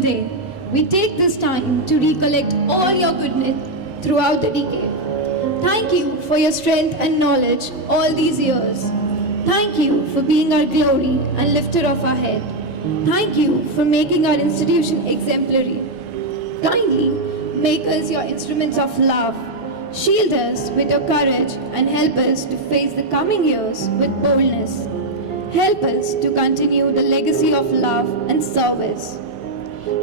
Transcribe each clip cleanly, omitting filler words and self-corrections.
day, we take this time to recollect all your goodness throughout the decade. Thank you for your strength and knowledge all these years. Thank you for being our glory and lifter of our head. Thank you for making our institution exemplary. Kindly make us your instruments of love. Shield us with your courage and help us to face the coming years with boldness. Help us to continue the legacy of love and service.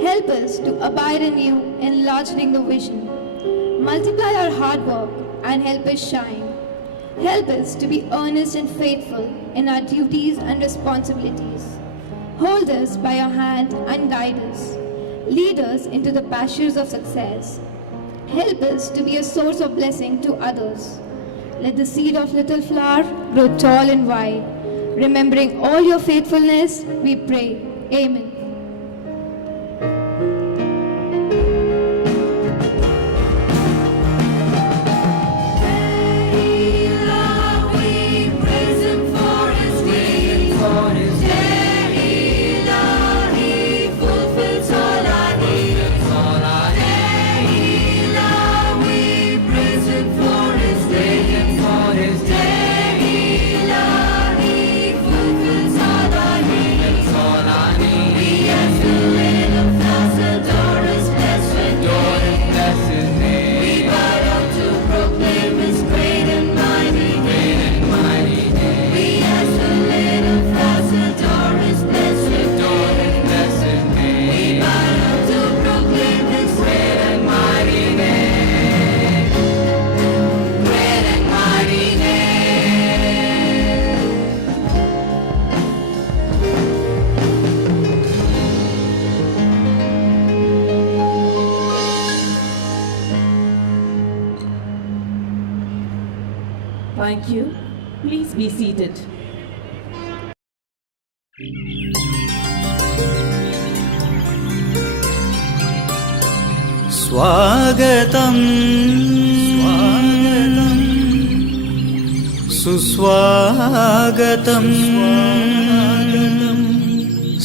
Help us to abide in you, enlarging the vision. Multiply our hard work and help us shine. Help us to be earnest and faithful in our duties and responsibilities. Hold us by your hand and guide us. Lead us into the pastures of success. Help us to be a source of blessing to others. Let the seed of little flower grow tall and wide. Remembering all your faithfulness, we pray. Amen. Thank you. Please be seated. Swagatam, Suswagatam,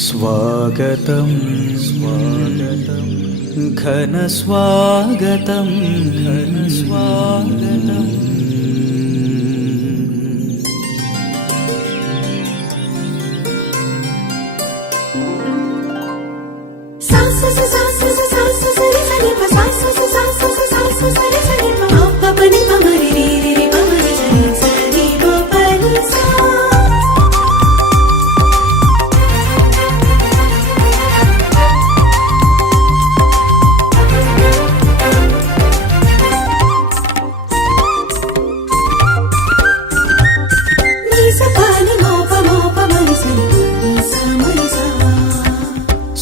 Swagatam, Ghana Swagatam,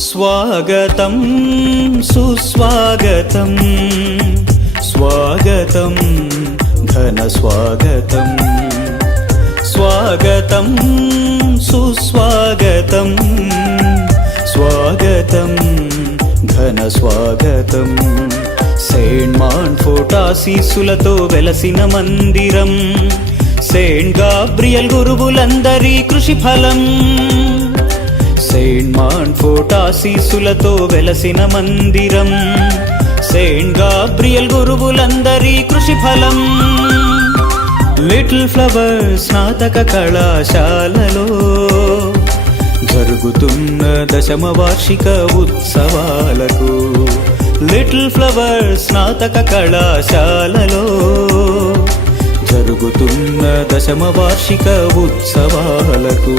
Swagatam, Suswagatam, Swagatam, Ghana Swagatam, Swagatam, Suswagatam, Swagatam, Ghana Swagatam. Saint Montfort ఆశీస్సులతో వెలసిన మందిరం, Saint Gabriel గురువులందరి కృషి ఫలం. Saint మాంట్ఫోర్ట్ ఆశీస్సులతో వెలసిన మందిరం, Saint Gabriel గురువులందరి కృషి ఫలం. లిటిల్ ఫ్లవర్ స్నాతక కళాశాలలో జరుగుతున్న దశమ వార్షిక ఉత్సవాలకు, లిటిల్ ఫ్లవర్ స్నాతక కళాశాలలో జరుగుతున్న దశమ వార్షిక ఉత్సవాలకు.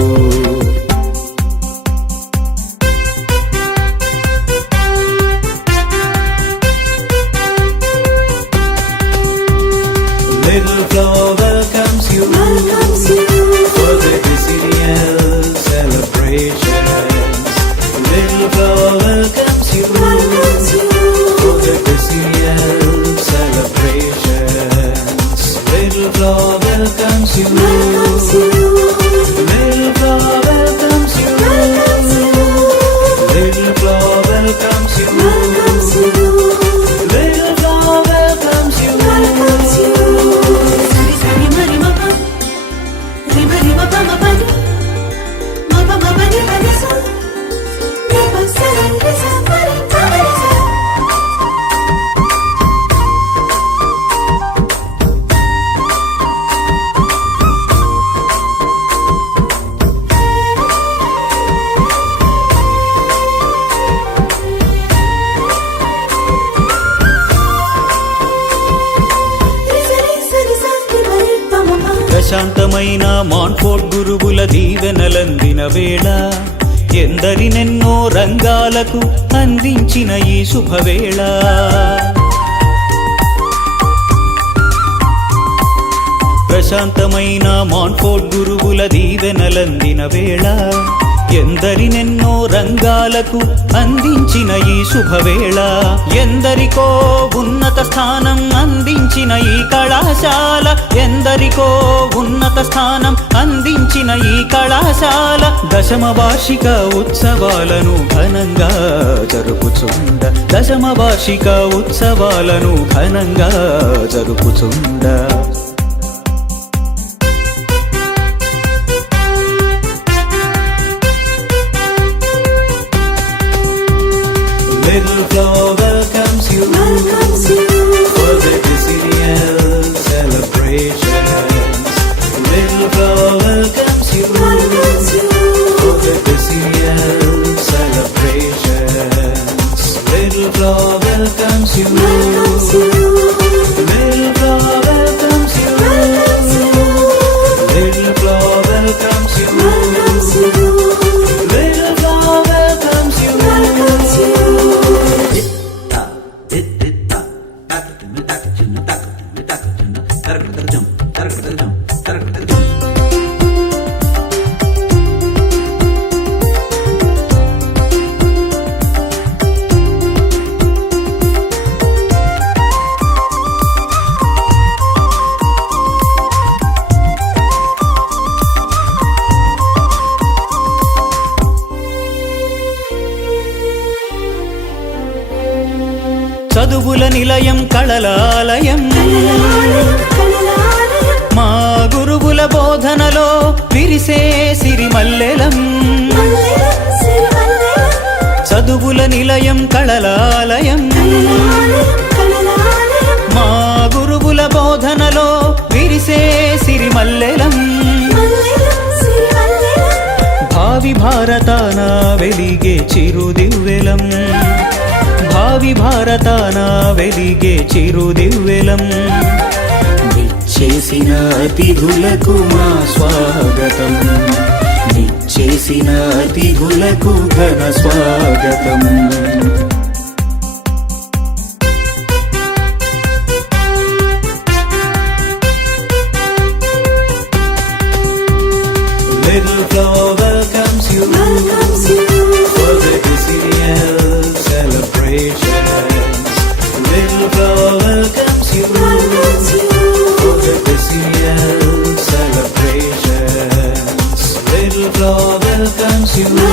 Little flower welcomes you for the decennial celebrations. Little flower welcomes you for the decennial celebrations. Little flower welcomes you. Little flower welcomes you. ప్రశాంతమైన మాన్ఫోర్ట్ గురువుల దీవెనలందిన వేళ ఎందరినెన్నో రంగాలకు అందించిన ఈ శుభవేళ ప్రశాంతమైన మాన్ఫోర్ట్ గురువుల దీవెనలందిన వేళ ఎందరినెన్నో రంగాలకు అందించిన ఈ శుభవేళ ఎందరికో ఉన్నత స్థానం అందించిన ఈ కళాశాల ఎందరికో ఉన్నత స్థానం అందించిన ఈ కళాశాల దశమ వార్షిక ఉత్సవాలను ఘనంగా జరుపుచుండ దశమ వార్షిక ఉత్సవాలను ఘనంగా జరుపుచుండ Little Flower welcomes you for the decennial celebrations. Little Flower welcomes you for the decennial celebrations. Little Flower welcomes you. Little Flower welcomes you. Little Flower welcomes you. Little Flower welcomes you. చదువుల నిలయం కళలాలయం మా గురువుల బోధనలో విరిసే సిరిమల్లెలం చదువుల నిలయం కళలాలయం మా గురువుల బోధనలో విరిసే సిరిమల్లెలం భావి భారతాన వెలిగే చిరుదివ్వెలం భావి భారతాన వెలిగే చిరుదివ్వెలం నిచ్చేసిన అతిథులకు మా స్వాగతం నిచ్చేసిన అతిథులకు ఘన స్వాగతం Little Flower welcomes you for the decennial celebrations. Little Flower welcomes you for the decennial celebrations. Little Flower welcomes you. Little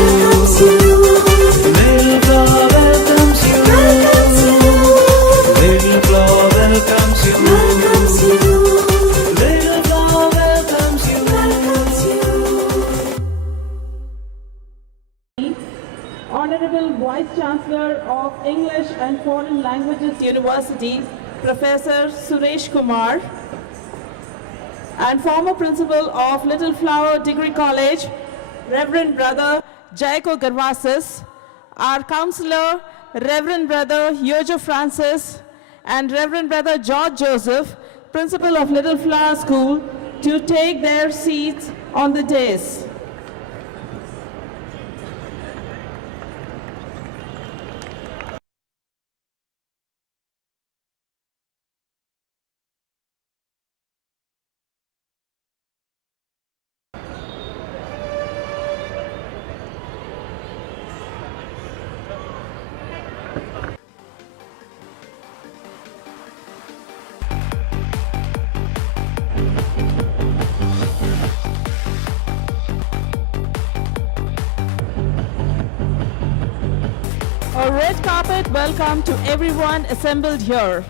Flower welcomes you. Little Flower welcomes you. Little Flower welcomes you. Honorable Vice Chancellor of English and Foreign Languages University, Professor Suresh Kumar, and former Principal of Little Flower Degree College, Reverend Brother Jaiko Garvasis, our Counselor, Reverend Brother Yojo Francis, and Reverend Brother George Joseph, Principal of Little Flower School, to take their seats on the dais. A red carpet welcome to everyone assembled here.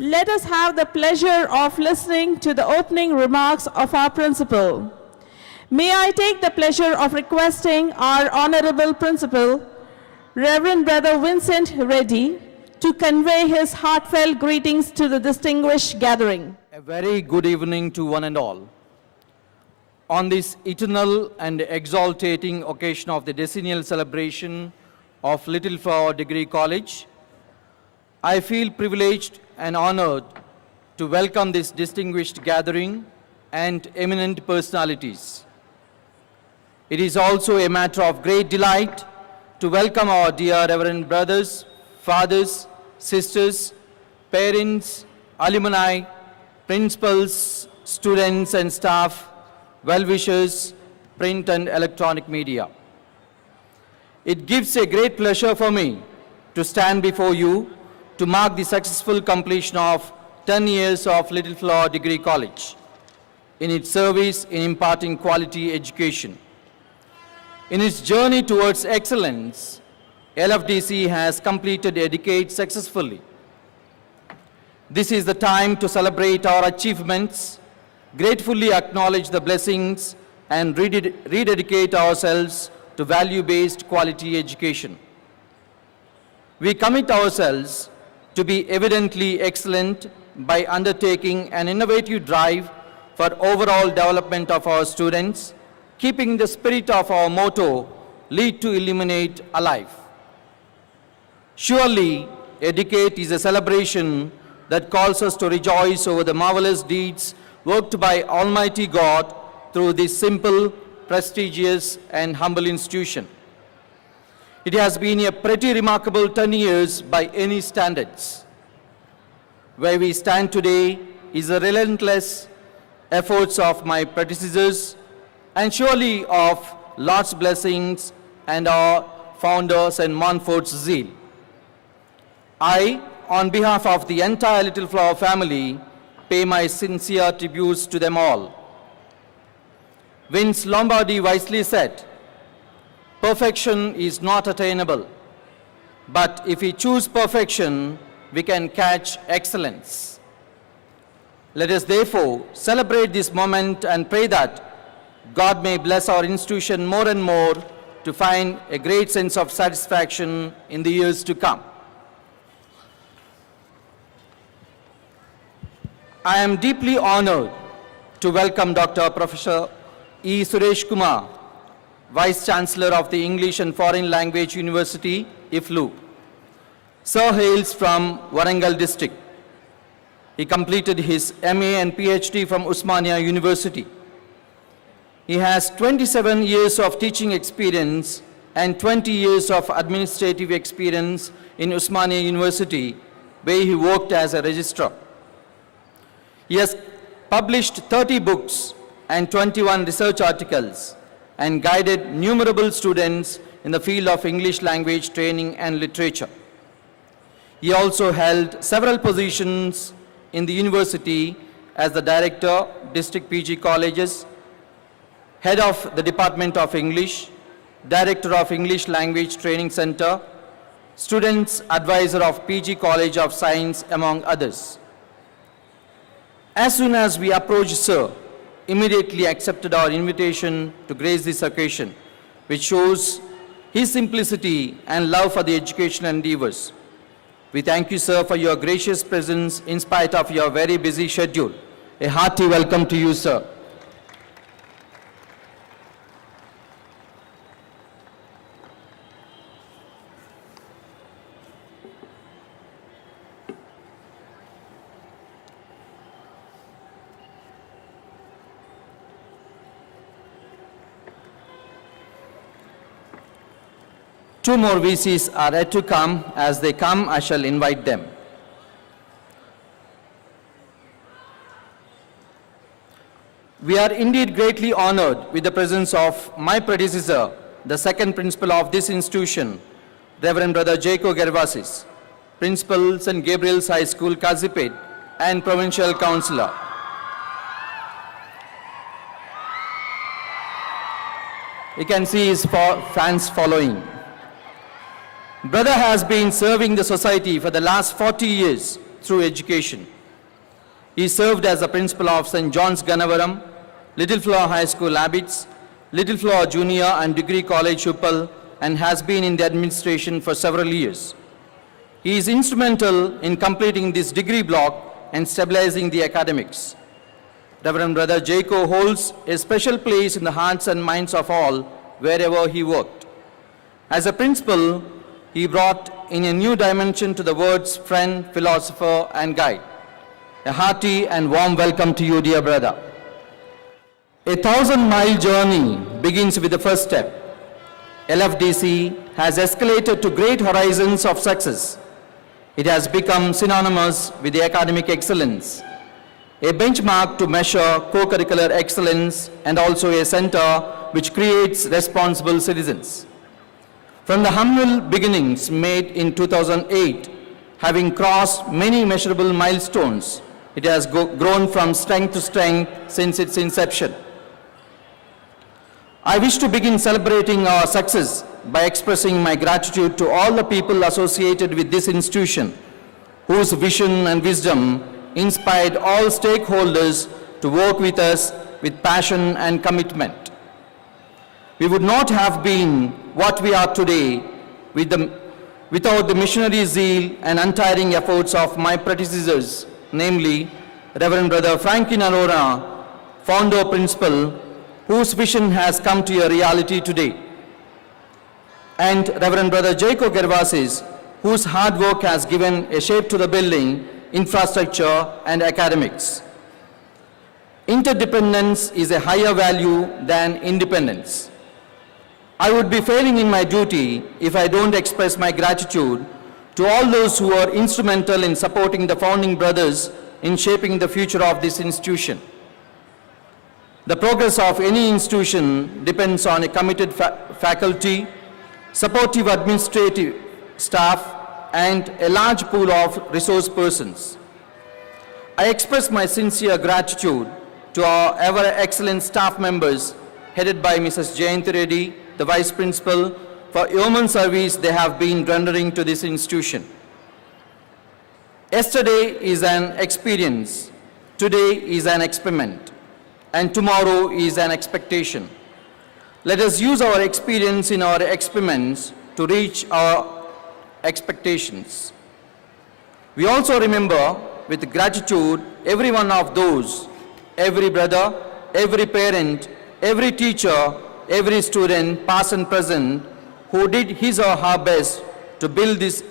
Let us have the pleasure of listening to the opening remarks of our principal. May I take the pleasure of requesting our honorable principal, Reverend Brother Vincent Reddy, to convey his heartfelt greetings to the distinguished gathering. A very good evening to one and all. On this eternal and exaltating occasion of the decennial celebration of Little Flower Degree College, I feel privileged and honored to welcome this distinguished gathering and eminent personalities. It is also a matter of great delight to welcome our dear Reverend brothers, fathers, sisters, parents, alumni, principals, students and staff, well-wishers, print and electronic media. It gives a great pleasure for me to stand before you to mark the successful completion of 10 years of Little Flower Degree College in its service in imparting quality education. In its journey towards excellence, LFDC has completed a decade successfully. This is the time to celebrate our achievements, gratefully acknowledge the blessings, and rededicate ourselves to value-based quality education. We commit ourselves to be evidently excellent by undertaking an innovative drive for overall development of our students, keeping the spirit of our motto, lead to illuminate alive. Surely, a decade is a celebration that calls us to rejoice over the marvelous deeds worked by Almighty God through this simple, prestigious, and humble institution. It has been a pretty remarkable 10 years by any standards. Where we stand today is the relentless efforts of my predecessors and surely of Lord's blessings and our founders and Montfort's zeal. I, on behalf of the entire Little Flower family, pay my sincere tributes to them all. Vince Lombardi wisely said, "Perfection is not attainable, but if we choose perfection, we can catch excellence." Let us therefore celebrate this moment and pray that God may bless our institution more and more to find a great sense of satisfaction in the years to come. I am deeply honored to welcome Dr. Professor E. Suresh Kumar, Vice Chancellor of the English and Foreign Language University, IFLU. Sir hails from Warangal district. He completed his MA and PhD from Osmania University. He has 27 years of teaching experience and 20 years of administrative experience in Osmania University, where he worked as a registrar. He has published 30 books and 21 research articles and guided numerable students in the field of English language training and literature. He also held several positions in the university as the Director, District PG Colleges, Head of the Department of English, Director of English Language Training Center, Students Advisor of PG College of Science, among others. As soon as we approached Sir, immediately accepted our invitation to grace this occasion, which shows his simplicity and love for the educational endeavors. We thank you, sir, for your gracious presence in spite of your very busy schedule. A hearty welcome to you, sir. Two more VCs are yet to come. As they come, I shall invite them. We are indeed greatly honored with the presence of my predecessor, the second principal of this institution, Reverend Brother Jaco Gervasis, Principal St. Gabriel's High School, Kazipet, and Provincial Councillor. You can see his fans following. Brother has been serving the society for the last 40 years through education. He served as the principal of St. John's Gannavaram, Little Flower High School, Abbots, Little Flower Junior and Degree College, Uppal, and has been in the administration for several years. He is instrumental in completing this degree block and stabilizing the academics. Reverend Brother Jaco holds a special place in the hearts and minds of all wherever he worked. As a principal, he brought in a new dimension to the words friend, philosopher, and guide. A hearty and warm welcome to you, dear brother. A 1,000-mile journey begins with the first step. LFDC has escalated to great horizons of success. It has become synonymous with the academic excellence, a benchmark to measure co-curricular excellence, and also a center which creates responsible citizens. From the humble beginnings made in 2008, having crossed many measurable milestones, it has grown from strength to strength since its inception. I wish to begin celebrating our success by expressing my gratitude to all the people associated with this institution, whose vision and wisdom inspired all stakeholders to work with us with passion and commitment. We would not have been what we are today without the missionary zeal and untiring efforts of my predecessors, namely Reverend Brother Franklin Arora, founder principal, whose vision has come to a reality today, and Reverend Brother Jacob Gervasis, whose hard work has given a shape to the building, infrastructure, and academics. Interdependence is a higher value than independence. I would be failing in my duty if I don't express my gratitude to all those who are instrumental in supporting the founding brothers in shaping the future of this institution. The progress of any institution depends on a committed faculty, supportive administrative staff, and a large pool of resource persons. I express my sincere gratitude to our ever-excellent staff members headed by Mrs. Jayanthi Reddy, the Vice Principal, for yeoman service they have been rendering to this institution. Yesterday is an experience, today is an experiment, and tomorrow is an expectation. Let us use our experience in our experiments to reach our expectations. We also remember with gratitude every one of those, every brother, every parent, every teacher, every student, past and present, who did his or her best to build this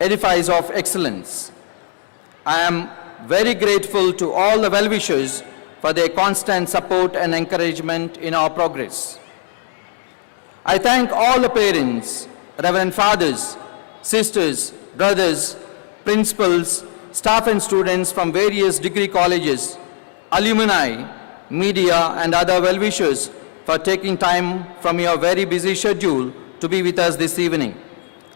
edifice of excellence. I am very grateful to all the well-wishers for their constant support and encouragement in our progress. I thank all the parents, Reverend Fathers, sisters, brothers, principals, staff and students from various degree colleges, alumni, media, and other well-wishers for taking time from your very busy schedule to be with us this evening.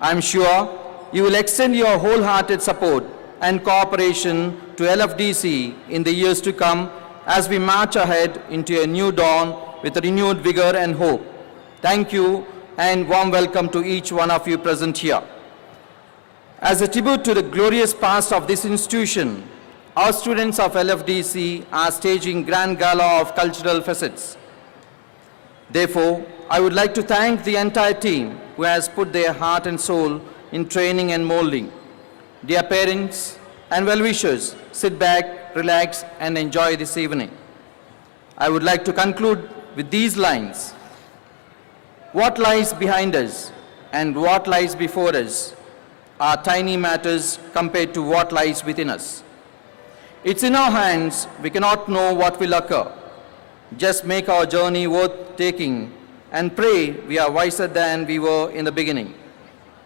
I'm sure you will extend your wholehearted support and cooperation to LFDC in the years to come as we march ahead into a new dawn with renewed vigor and hope. Thank you and warm welcome to each one of you present here. As a tribute to the glorious past of this institution, our students of LFDC are staging grand gala of cultural facets. Therefore, I would like to thank the entire team who has put their heart and soul in training and molding. Dear parents and well-wishers, sit back, relax, and enjoy this evening. I would like to conclude with these lines. What lies behind us and what lies before us are tiny matters compared to what lies within us. It's in our hands, we cannot know what will occur. Just make our journey worth taking and pray we are wiser than we were in the beginning.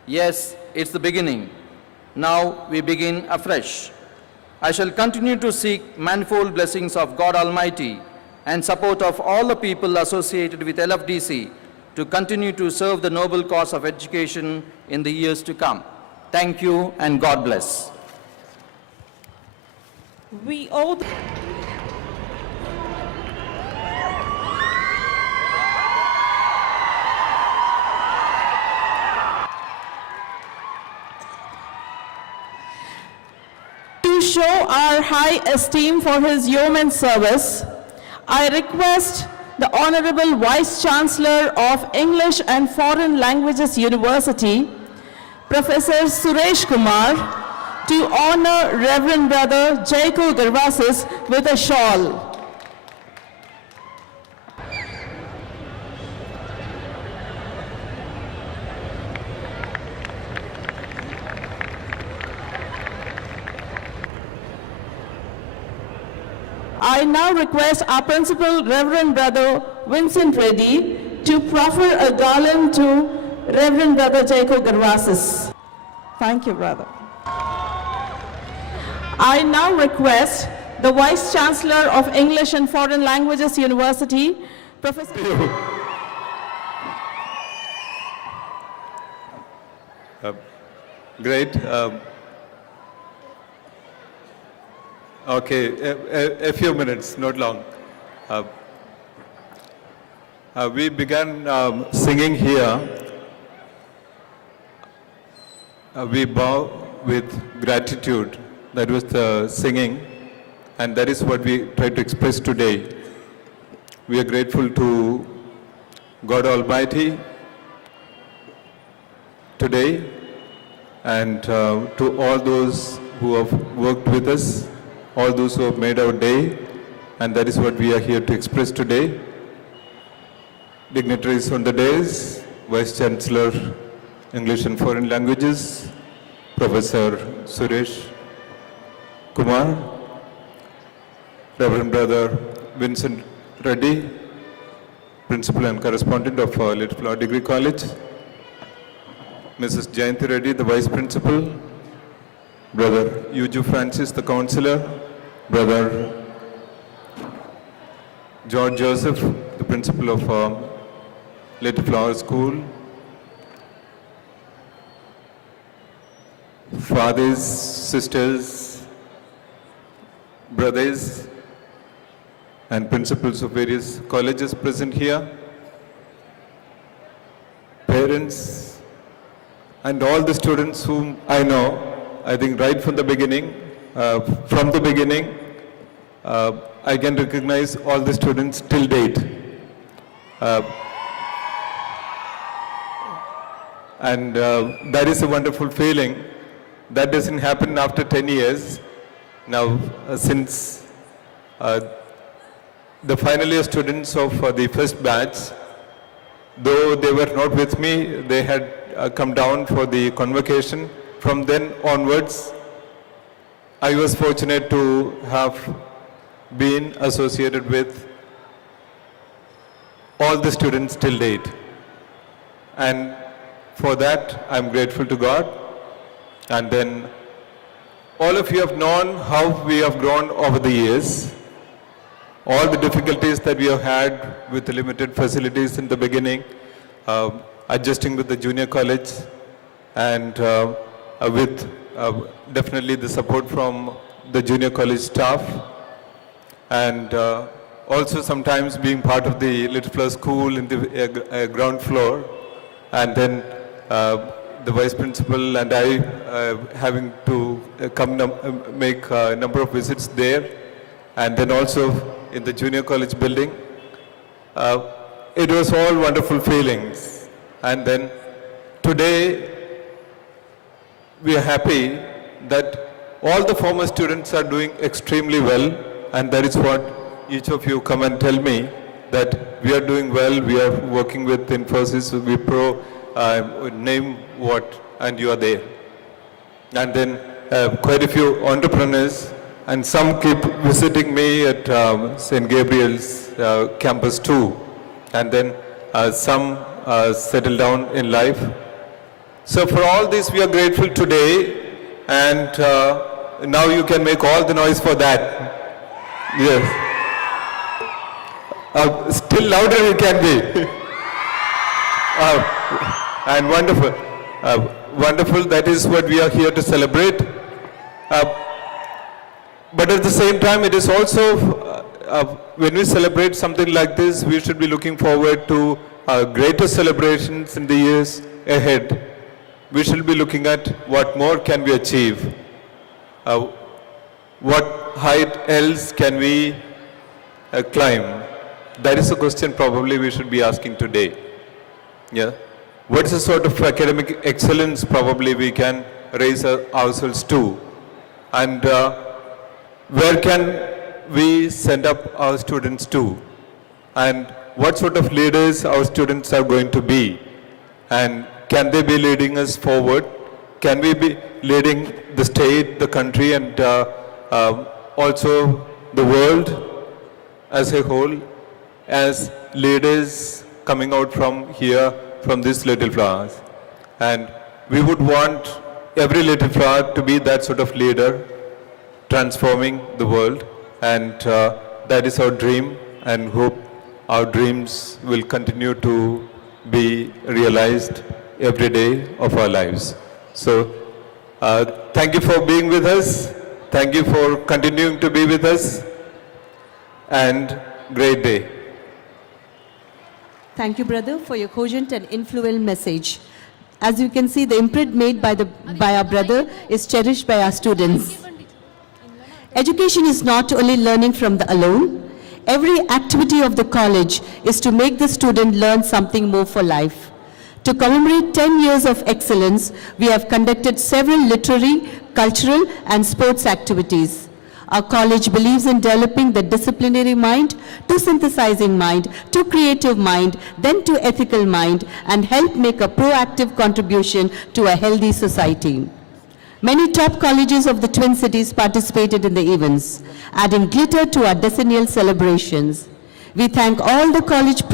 Yes, it's the beginning. Now we begin afresh. I shall continue to seek manifold blessings of God Almighty and support of all the people associated with LFDC to continue to serve the noble cause of education in the years to come. Thank you and God bless. We owe the To show our high esteem for his yeoman service, I request the Honorable Vice Chancellor of English and Foreign Languages University, Professor Suresh Kumar, to honor Reverend Brother Jacob Gervasis with a shawl. I I now request our principal, Reverend Brother Vincent Reddy, to proffer a garland to Reverend Brother Jacob Garvasis. Thank you, brother. I now request the Vice Chancellor of English and Foreign Languages University, Professor... Great. Okay, a few minutes, not long. We began singing here. We bow with gratitude. That was the singing, and that is what we try to express today. We are grateful to God Almighty today, and to all those who have worked with us, all those who have made our day, and that is what we are here to express today. Dignitaries on the dais, Vice Chancellor, English and Foreign Languages, Professor Suresh Kumar, Reverend Brother Vincent Reddy, Principal and Correspondent of Little Flower Degree College, Mrs. Jayanti Reddy, the Vice Principal, Brother Yuju Francis, the Counselor, Brother George Joseph, the Principal of Little Flower School, fathers, sisters, brothers, and principals of various colleges present here, parents, and all the students whom I know, I think right from the beginning, I can recognize all the students till date. And that is a wonderful feeling. That doesn't happen after 10 years. Now, since the final year students of the first batch, though they were not with me, they had come down for the convocation. From then onwards, I was fortunate to have been associated with all the students till date. And for that, I'm grateful to God. And then all of you have known how we have grown over the years. All the difficulties that we have had with the limited facilities in the beginning, adjusting with the junior college, and with definitely the support from the junior college staff, and also sometimes being part of the Little Flower School in the ground floor, and then the vice principal and I having to make a number of visits there, and then also in the junior college building. It was all wonderful feelings. And then today, we are happy that all the former students are doing extremely well, and that is what each of you come and tell me, that we are doing well, we are working with Infosys, Wipro, name what, and you are there. And then quite a few entrepreneurs, and some keep visiting me at St. Gabriel's campus too. And then some settle down in life. So for all this, we are grateful today, and now you can make all the noise for that. Yes. Still louder you can be. And wonderful. Wonderful, that is what we are here to celebrate. But at the same time, it is also, when we celebrate something like this, we should be looking forward to greater celebrations in the years ahead. We should be looking at what more can we achieve. What height else can we climb? That is a question probably we should be asking today. Yeah. What is the sort of academic excellence probably we can raise ourselves to? And where can we send up our students to? And what sort of leaders our students are going to be? And can they be leading us forward? Can we be leading the state, the country, and also the world as a whole, as leaders coming out from here, from these little flowers. And we would want every little flower to be that sort of leader, transforming the world. And that is our dream, and hope our dreams will continue to be realized every day of our lives. So, thank you for being with us. Thank you for continuing to be with us. And great day. Thank you, brother, for your cogent and influential message. As you can see, the imprint made by our brother is cherished by our students. Education is not only learning from the alone. Every activity of the college is to make the student learn something more for life. To commemorate 10 years of excellence, we have conducted several literary, cultural, and sports activities. Our college believes in developing the disciplinary mind, to synthesizing mind, to creative mind, then to ethical mind, and help make a proactive contribution to a healthy society. Many top colleges of the Twin Cities participated in the events, adding glitter to our decennial celebrations. We thank all the college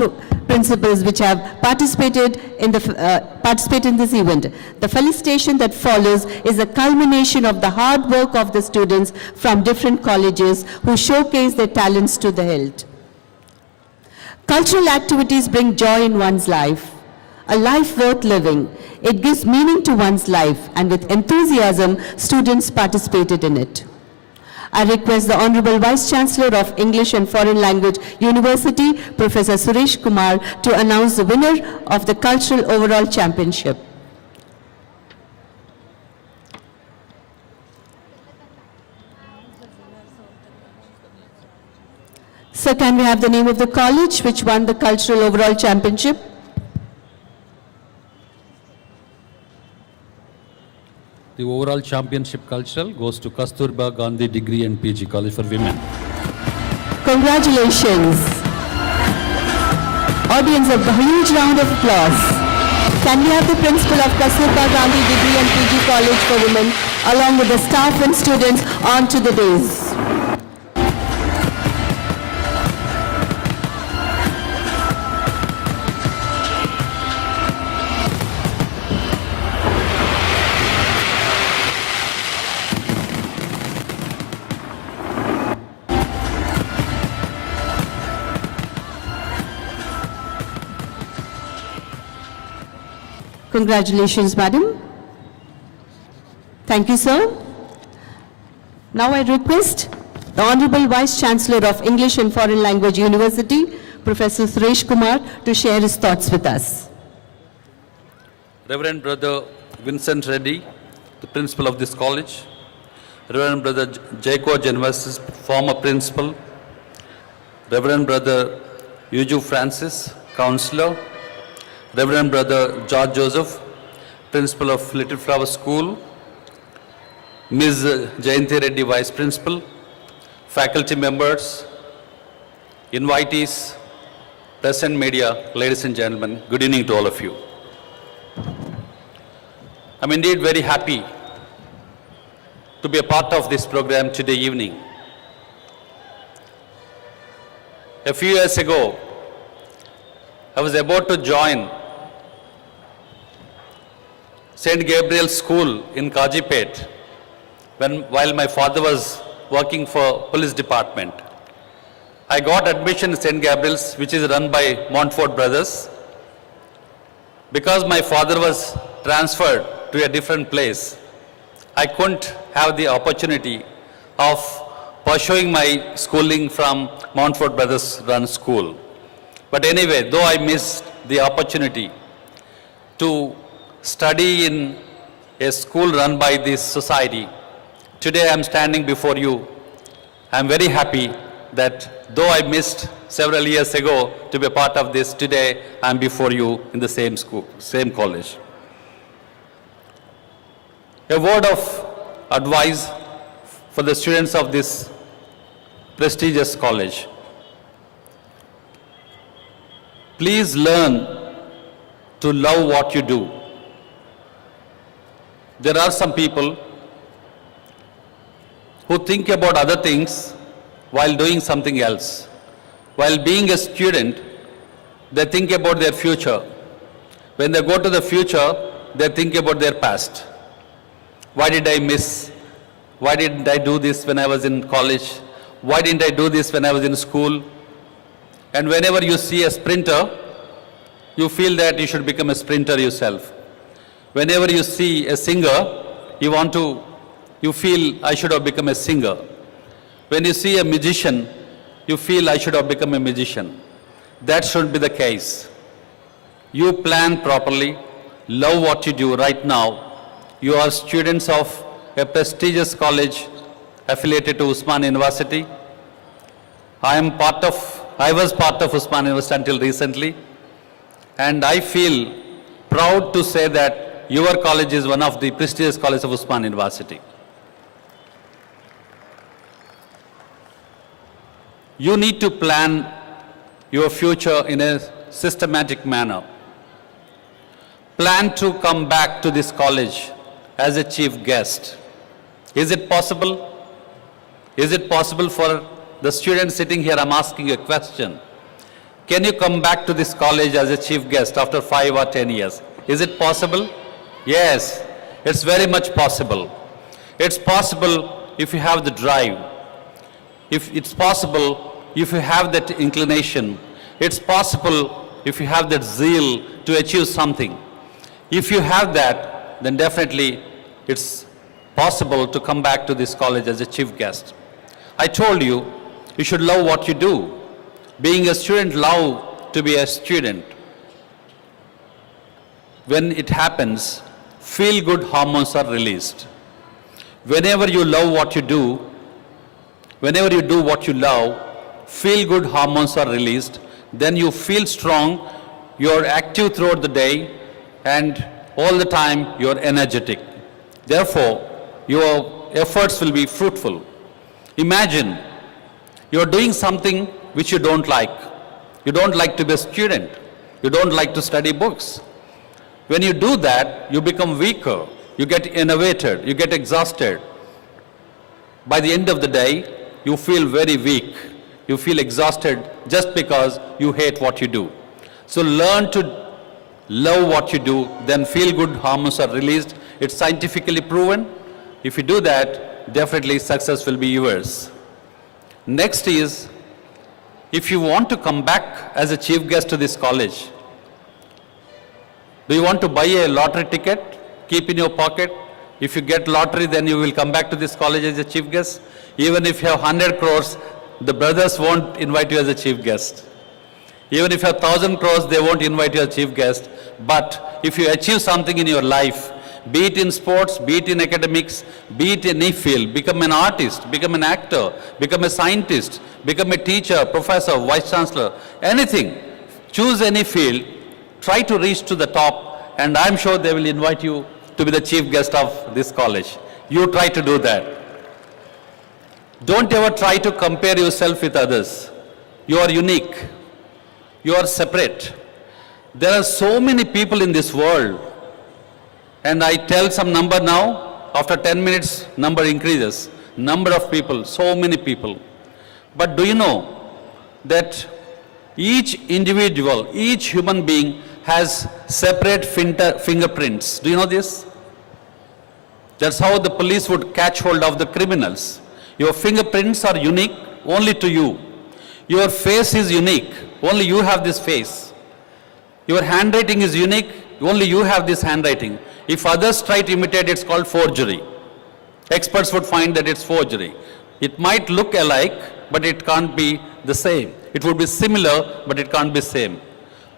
principals which have participated in this event. The felicitation that follows is a culmination of the hard work of the students from different colleges who showcase their talents to the hilt. Cultural activities bring joy in one's life, a life worth living. It gives meaning to one's life, and with enthusiasm, students participated in it. I request the Honorable Vice Chancellor of English and Foreign Language University, Professor Suresh Kumar, to announce the winner of the Cultural Overall Championship. Sir, can we have the name of the college which won the Cultural Overall Championship? The overall championship cultural goes to Kasturba Gandhi Degree and PG College for Women. Congratulations. Audience, a huge round of applause. Can we have the principal of Kasturba Gandhi Degree and PG College for Women along with the staff and students on to the dais. Congratulations, madam. Thank you, sir. Now I request the Honorable Vice Chancellor of English and Foreign Language University, Professor Suresh Kumar, to share his thoughts with us. Reverend Brother Vincent Reddy, the principal of this college. Reverend Brother Jacob Genesis, former principal. Reverend Brother Yuju Francis, counselor. Reverend Brother George Joseph, principal of Little Flower School. Ms. Jayanti Reddy, vice principal. Faculty members, invitees, press and media, ladies and gentlemen, good evening to all of you. I'm indeed very happy to be a part of this program today evening. A few years ago, I was about to join St. Gabriel's School in Kajipet while my father was working for police department. I got admission in St. Gabriel's, which is run by Montfort Brothers. Because my father was transferred to a different place, I couldn't have the opportunity of pursuing my schooling from Montfort Brothers run school. But anyway, though I missed the opportunity to study in a school run by this society, today I'm standing before you. I'm very happy that though I missed several years ago to be a part of this, today I'm before you in the same school, same college. A word of advice for the students of this prestigious college. Please learn to love what you do. There are some people who think about other things while doing something else. while being a student, they think about their future. When they go to the future, they think about their past. Why did I miss? Why didn't I do this when I was in college? Why didn't I do this when I was in school? And whenever you see a sprinter, you feel that you should become a sprinter yourself. Whenever you see a singer, you feel I should have become a singer. When you see a musician, you feel I should have become a musician. That shouldn't be the case. You plan properly, love what you do right now. You are students of a prestigious college affiliated to Usman University. I was part of Usman University until recently, and I feel proud to say that your college is one of the prestigious colleges of Usman University. You need to plan your future in a systematic manner. Plan to come back to this college as a chief guest. Is it possible? Is it possible for the students sitting here? I'm asking a question. Can you come back to this college as a chief guest after 5 or 10 years? Is it possible? Yes, it's very much possible. It's possible if you have the drive. It's possible if you have that inclination. It's possible if you have that zeal to achieve something. If you have that, then definitely it's possible to come back to this college as a chief guest. I told you, you should love what you do. Being a student, love to be a student. When it happens, feel-good hormones are released. Whenever you love what you do, whenever you do what you love, feel-good hormones are released. Then you feel strong, you're active throughout the day, and all the time you're energetic. Therefore, your efforts will be fruitful. Imagine you're doing something which you don't like. You don't like to be a student. You don't like to study books. When you do that, you become weaker. You get enervated. You get exhausted. By the end of the day, you feel very weak. You feel exhausted just because you hate what you do. So learn to love what you do, then feel-good hormones are released. It's scientifically proven. If you do that, definitely success will be yours. Next is, if you want to come back as a chief guest to this college, do you want to buy a lottery ticket, keep in your pocket? If you get lottery, then you will come back to this college as a chief guest. Even if you have 100 crores, the brothers won't invite you as a chief guest. Even if you have 1,000 crores, they won't invite you as chief guest. But if you achieve something in your life, be it in sports, be it in academics, be it in any field, become an artist, become an actor, become a scientist, become a teacher, professor, vice chancellor, anything, choose any field, try to reach to the top, and I'm sure they will invite you to be the chief guest of this college. You try to do that. Don't ever try to compare yourself with others. You are unique. You are separate. There are so many people in this world, and I tell some number now, after 10 minutes, number increases. Number of people, so many people. But do you know that each individual, each human being has separate fingerprints? Do you know this? That's how the police would catch hold of the criminals. Your fingerprints are unique only to you. Your face is unique. Only you have this face. Your handwriting is unique. Only you have this handwriting. If others try to imitate, it's called forgery. Experts would find that it's forgery. It might look alike, but it can't be the same. It would be similar, but it can't be same.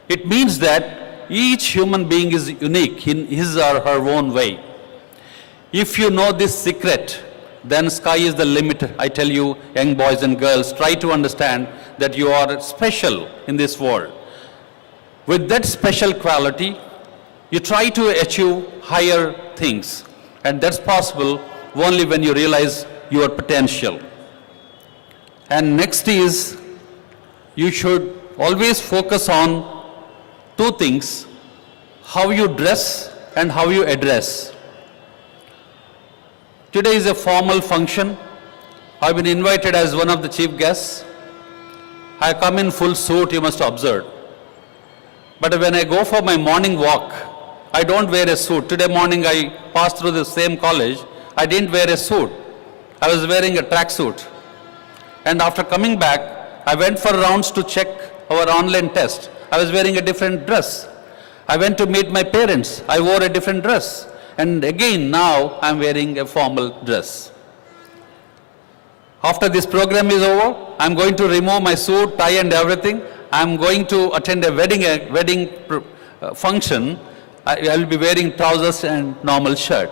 It means that each human being is unique in his or her own way. If you know this secret, then sky is the limit. I tell you, young boys and girls, try to understand that you are special in this world. With that special quality, you try to achieve higher things. And that's possible only when you realize your potential. And next is, you should always focus on two things: how you dress and how you address. Today is a formal function. I've been invited as one of the chief guests. I come in full suit, you must observe. But when I go for my morning walk, I don't wear a suit. Today morning I passed through the same college, I didn't wear a suit. I was wearing a track suit. And after coming back, I went for rounds to check our online test. I was wearing a different dress. I went to meet my parents. I wore a different dress. And again, now I'm wearing a formal dress. After this program is over, I'm going to remove my suit, tie and everything. I'm going to attend a wedding function. I will be wearing trousers and normal shirt.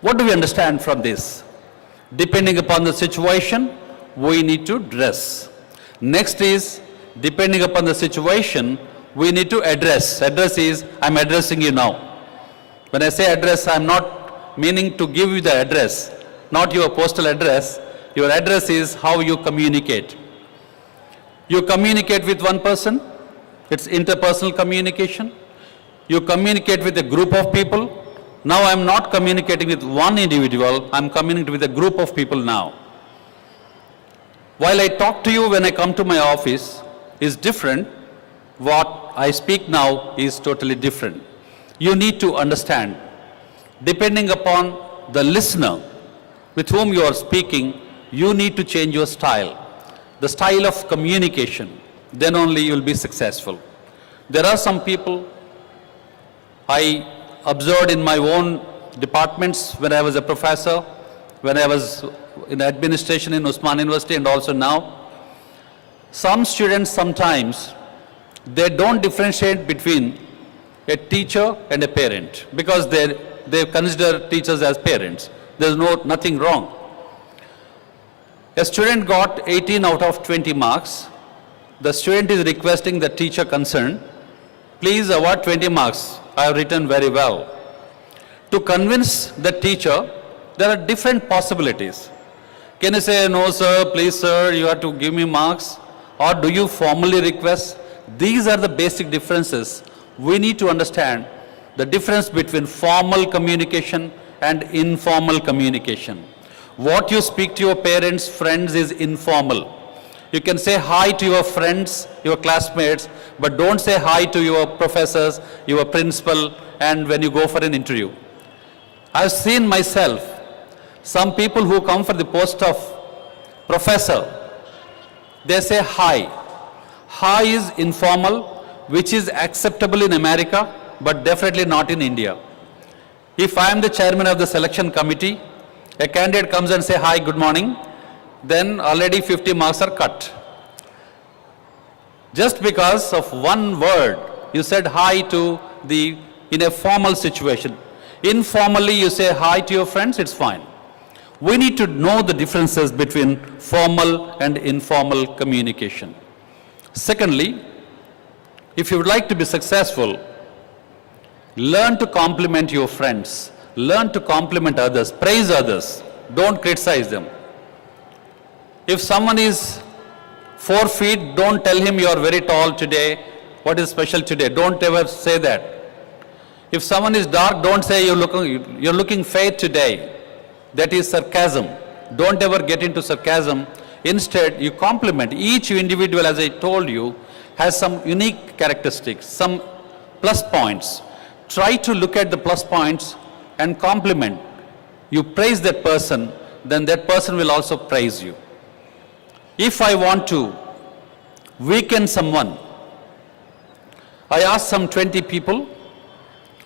What do we understand from this? Depending upon the situation, we need to dress. Next is, depending upon the situation, we need to address. Address is, I'm addressing you now. When I say address, I'm not meaning to give you the address, not your postal address. Your address is how you communicate. You communicate with one person, it's interpersonal communication. You communicate with a group of people. Now I'm not communicating with one individual, I'm communicating with a group of people now. While I talk to you when I come to my office is different, what I speak now is totally different. You need to understand, depending upon the listener with whom you are speaking, you need to change your style, the style of communication, then only you will be successful. There are some people I observed in my own departments when I was a professor, when I was in administration in Usman University and also now. Some students sometimes, they don't differentiate between a teacher and a parent because they consider teachers as parents. There's nothing wrong. A student got 18 out of 20 marks. The student is requesting the teacher concerned, please award 20 marks. I have written very well. To convince the teacher, there are different possibilities. Can you say, no sir, please sir, you have to give me marks? Or do you formally request? These are the basic differences. We need to understand the difference between formal communication and informal communication. What you speak to your parents, friends is informal. You can say hi to your friends, your classmates, but don't say hi to your professors, your principal, and when you go for an interview. I've seen myself, some people who come for the post of professor, they say hi. Hi is informal, which is acceptable in America, but definitely not in India. If I am the chairman of the selection committee, a candidate comes and say, hi, good morning, then already 50 marks are cut. Just because of one word, you said hi to in a formal situation. Informally, you say hi to your friends, it's fine. We need to know the differences between formal and informal communication. Secondly, if you would like to be successful, learn to compliment your friends. Learn to compliment others, praise others, don't criticize them. If someone is 4 feet, don't tell him you are very tall today, what is special today, don't ever say that. If someone is dark, don't say you're looking fair today, that is sarcasm. Don't ever get into sarcasm. Instead, you compliment. Each individual, as I told you, has some unique characteristics, some plus points. Try to look at the plus points and compliment. You praise that person, then that person will also praise you. If I want to weaken someone, I ask some 20 people,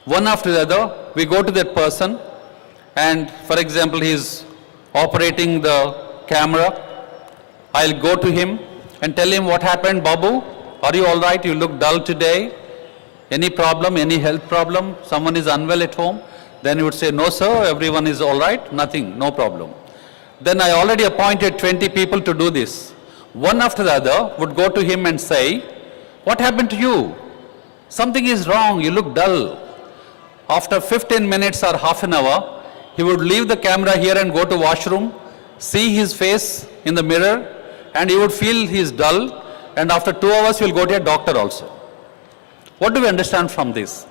one after the other, we go to that person, and for example, he is operating the camera. I'll go to him and tell him what happened, Babu, are you all right? You look dull today. Any problem, any health problem? Someone is unwell at home? Then he would say, no sir, everyone is all right, nothing, no problem. Then I already appointed 20 people to do this. One after the other would go to him and say, what happened to you? Something is wrong, you look dull. After 15 minutes or half an hour, he would leave the camera here and go to washroom, see his face in the mirror, and he would feel he is dull, and after 2 hours he will go to a doctor also. What do we understand from this?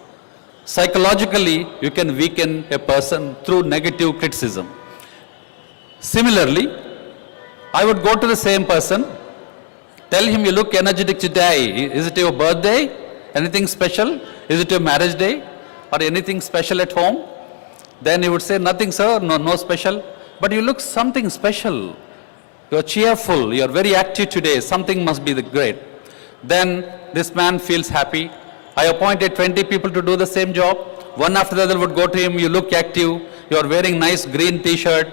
Psychologically, you can weaken a person through negative criticism. Similarly, I would go to the same person Tell him you look energetic today. Is it your birthday? Anything special? Is it your marriage day? Or anything special at home? Then he would say, nothing sir, no special. But you look something special. You're cheerful, you're very active today, something must be great. Then this man feels happy. I appointed 20 people to do the same job. One after the other would go to him, you look active, you're wearing nice green t-shirt,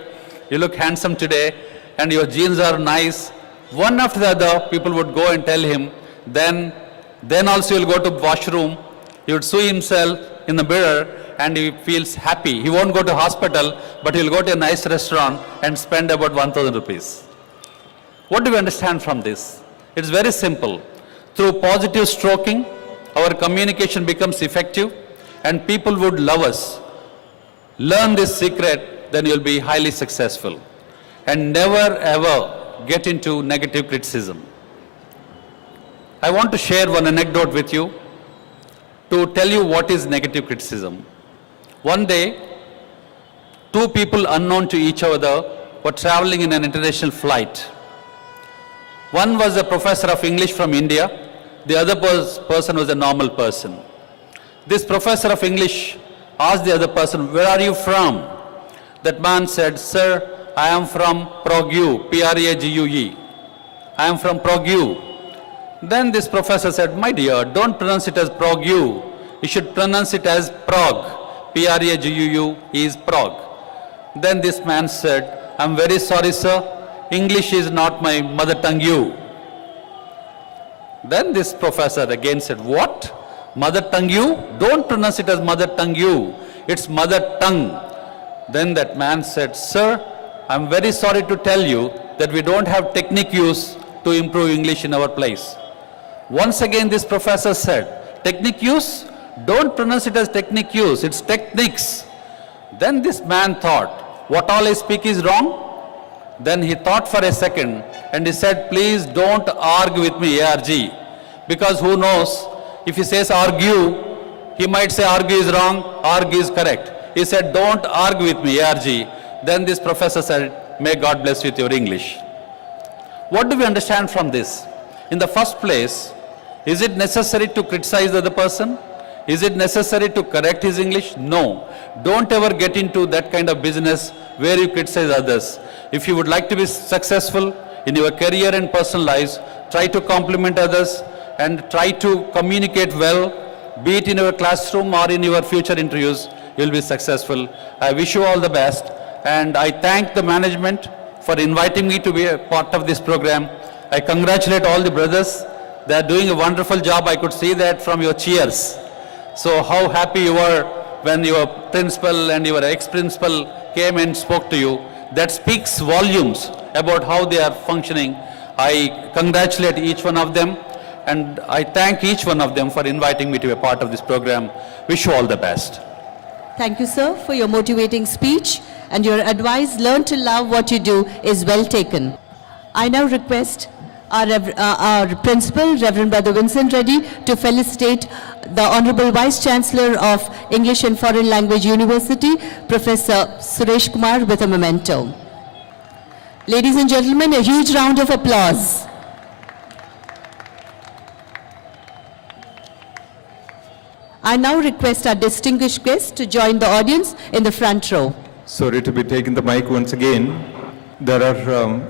you look handsome today, and your jeans are nice. One after the other, people would go and tell him, then also he'll go to washroom, he would see himself in the mirror, and he feels happy. He won't go to hospital, but he'll go to a nice restaurant and spend about 1,000 rupees. What do we understand from this? It's very simple. Through positive stroking, our communication becomes effective and people would love us. Learn this secret, then you'll be highly successful. And never ever get into negative criticism. I want to share one anecdote with you to tell you what is negative criticism. One day, two people unknown to each other were traveling in an international flight. One was a professor of English from India, the other person was a normal person. This professor of English asked the other person, where are you from? That man said, sir, I am from Prague, P-R-A-G-U-E. I am from Prague. Then this professor said, my dear, don't pronounce it as Prague. You should pronounce it as Prague. P-R-A-G-U-E is Prague. Then this man said, I'm very sorry, sir. English is not my mother tongue, you. Then this professor again said, what? Mother tongue, you? Don't pronounce it as mother tongue, you. It's mother tongue. Then that man said, sir, I'm very sorry to tell you that we don't have technique use to improve English in our place. Once again this professor said, technique use? Don't pronounce it as technique use, it's techniques. Then this man thought, what all I speak is wrong? Then he thought for a second and he said, please don't argue with me, ARG. Because who knows, if he says argue, he might say argue is wrong, argue is correct. He said, don't argue with me, ARG. Then this professor said, may God bless you with your English. What do we understand from this? In the first place, is it necessary to criticize the other person? Is it necessary to correct his English? No. Don't ever get into that kind of business where you criticize others. If you would like to be successful in your career and personal lives, try to compliment others and try to communicate well, be it in your classroom or in your future interviews, you will be successful. I wish you all the best, and I thank the management for inviting me to be a part of this program. I congratulate all the brothers. They are doing a wonderful job. I could see that from your cheers. So how happy you were when your principal and your ex-principal came and spoke to you. That speaks volumes about how they are functioning. I congratulate each one of them, and I thank each one of them for inviting me to be a part of this program. Wish you all the best. Thank you, sir, for your motivating speech, and your advice, learn to love what you do, is well taken. I now request our principal, Reverend Brother Vincent Reddy, to felicitate the Honorable Vice Chancellor of English and Foreign Language University, Professor Suresh Kumar, with a memento. Ladies and gentlemen, a huge round of applause. I now request our distinguished guests to join the audience in the front row. Sorry to be taking the mic once again. There are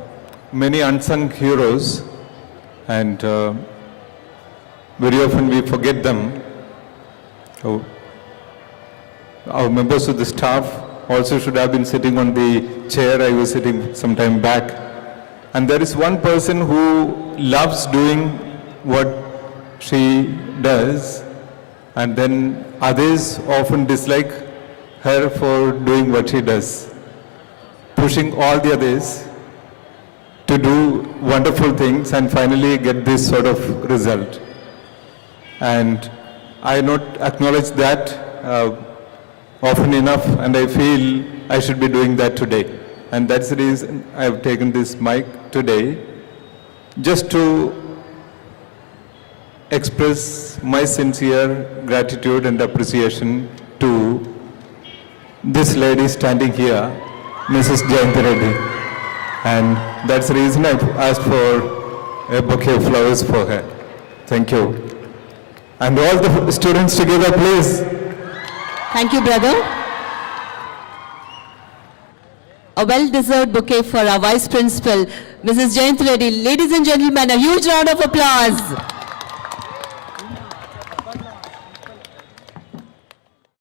many unsung heroes, and very often we forget them. Our members of the staff also should have been sitting on the chair I was sitting some time back. And there is one person who loves doing what she does, and then others often dislike her for doing what she does, pushing all the others to do wonderful things and finally get this sort of result. And I not acknowledge that often enough, and I feel I should be doing that today. And that's the reason I have taken this mic today, just to express my sincere gratitude and appreciation to this lady standing here, Mrs. Jayanti Reddy. And that's the reason I've asked for a bouquet of flowers for her. Thank you. And all the students together, please. Thank you, brother. A well-deserved bouquet for our Vice Principal, Mrs. Jayanti Reddy. Ladies and gentlemen, a huge round of applause.